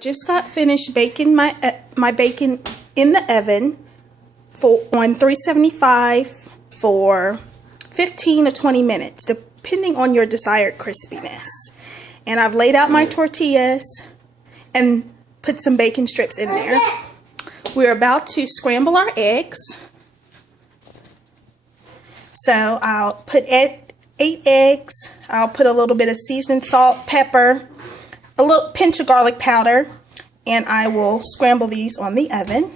Just got finished baking my bacon in the oven on 375 for 15 to 20 minutes, depending on your desired crispiness. And I've laid out my tortillas and put some bacon strips in there. We're about to scramble our eggs. So I'll put 8 eggs. I'll put a little bit of seasoned salt, pepper, a little pinch of garlic powder, and I will scramble these on the oven.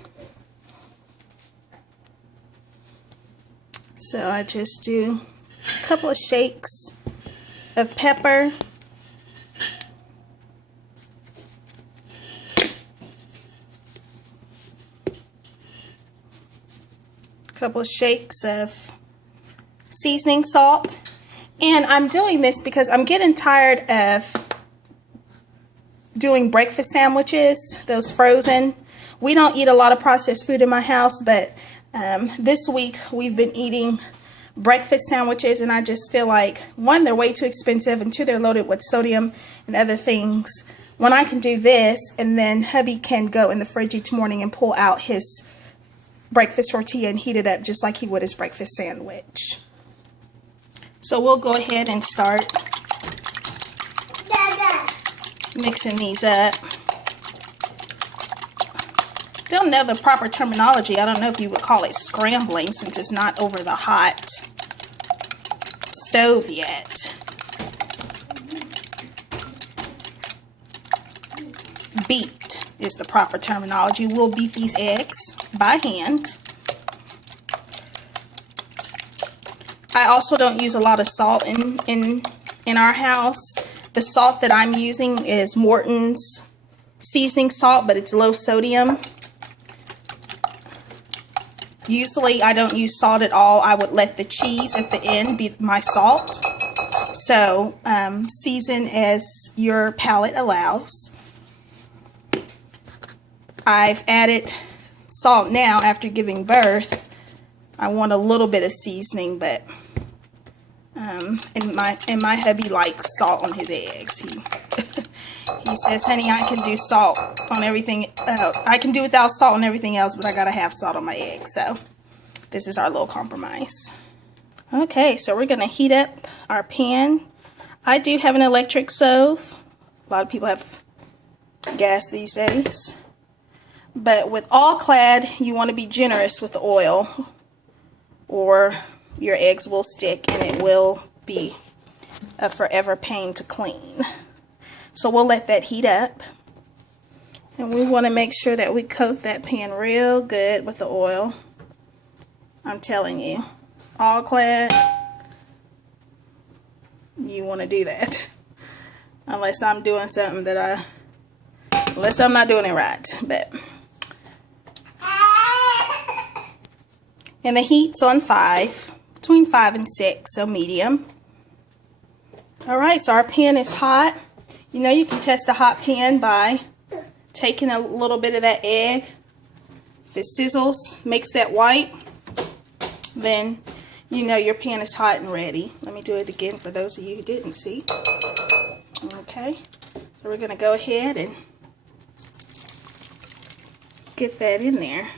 So I just do a couple of shakes of pepper, a couple of shakes of seasoning salt. And I'm doing this because I'm getting tired of doing breakfast sandwiches, those frozen. We don't eat a lot of processed food in my house, but this week we've been eating breakfast sandwiches, and I just feel like, one, they're way too expensive, and two, they're loaded with sodium and other things. When I can do this, and then hubby can go in the fridge each morning and pull out his breakfast tortilla and heat it up just like he would his breakfast sandwich. So we'll go ahead and start mixing these up. Don't know the proper terminology. I don't know if you would call it scrambling since it's not over the hot stove yet. Beat is the proper terminology. We'll beat these eggs by hand. I also don't use a lot of salt in our house. The salt that I'm using is Morton's seasoning salt, but it's low sodium. Usually I don't use salt at all. I would let the cheese at the end be my salt. So season as your palate allows. I've added salt now after giving birth. I want a little bit of seasoning, but and my hubby likes salt on his eggs. He says, honey, I can do salt on everything. I can do without salt on everything else, but I gotta have salt on my eggs. So this is our little compromise. Okay, so we're gonna heat up our pan. I do have an electric stove. A lot of people have gas these days. But with all-clad, you want to be generous with the oil, or your eggs will stick and it will be a forever pain to clean. So we'll let that heat up, and we want to make sure that we coat that pan real good with the oil. I'm telling you, all clad, you want to do that unless I'm doing something that unless I'm not doing it right. But and the heat's on 5, between 5 and 6, so medium. Alright, so our pan is hot. You know, you can test a hot pan by taking a little bit of that egg. If it sizzles, makes that white, then you know your pan is hot and ready. Let me do it again for those of you who didn't see. Okay, so we're going to go ahead and get that in there.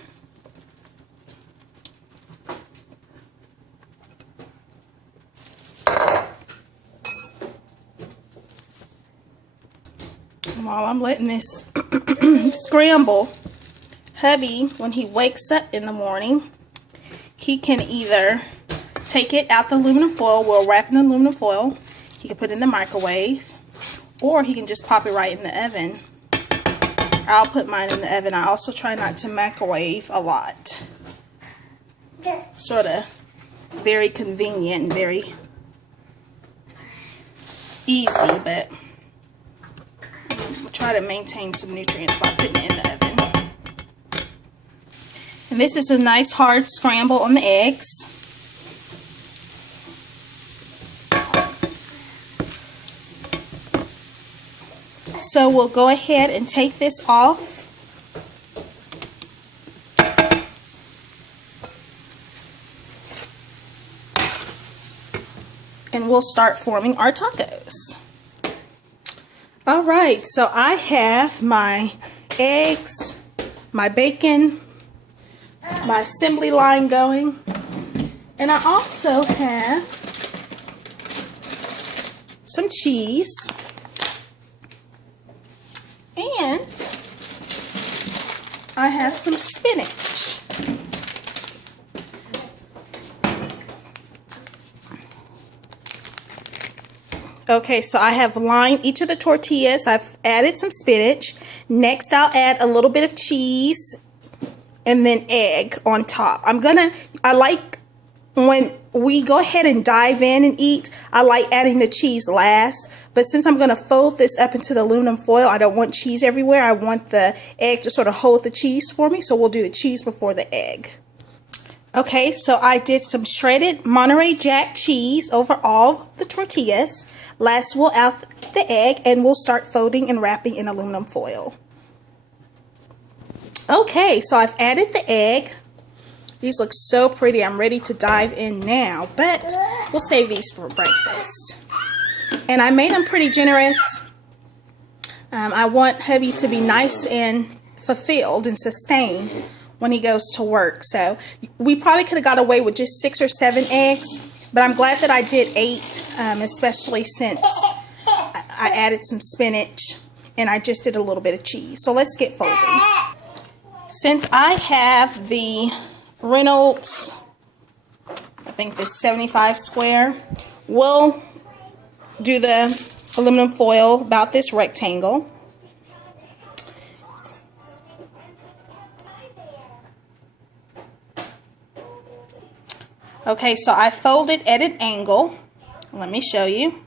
While I'm letting this scramble, hubby, when he wakes up in the morning, he can either take it out the aluminum foil. We'll wrap it in aluminum foil. He can put it in the microwave, or he can just pop it right in the oven. I'll put mine in the oven. I also try not to microwave a lot. Sort of very convenient and very easy, but we'll try to maintain some nutrients by putting it in the oven. And this is a nice hard scramble on the eggs. So we'll go ahead and take this off. And we'll start forming our tacos. All right, so I have my eggs, my bacon, my assembly line going, and I also have some cheese, and I have some spinach. Okay, so I have lined each of the tortillas. I've added some spinach. Next, I'll add a little bit of cheese and then egg on top. I like when we go ahead and dive in and eat, I like adding the cheese last. But since I'm going to fold this up into the aluminum foil, I don't want cheese everywhere. I want the egg to sort of hold the cheese for me. So we'll do the cheese before the egg. Okay, so I did some shredded Monterey Jack cheese over all the tortillas. Last, we'll add the egg and we'll start folding and wrapping in aluminum foil. Okay, so I've added the egg. These look so pretty. I'm ready to dive in now, but we'll save these for breakfast. And I made them pretty generous. I want hubby to be nice and fulfilled and sustained when he goes to work. So we probably could have got away with just 6 or 7 eggs, but I'm glad that I did 8, especially since I added some spinach and I just did a little bit of cheese. So let's get folding. Since I have the Reynolds, I think this 75 square, we'll do the aluminum foil about this rectangle. Okay, so I folded at an angle. Let me show you.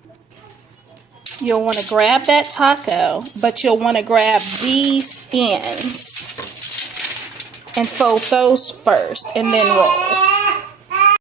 You'll want to grab that taco, but you'll want to grab these ends and fold those first and then roll.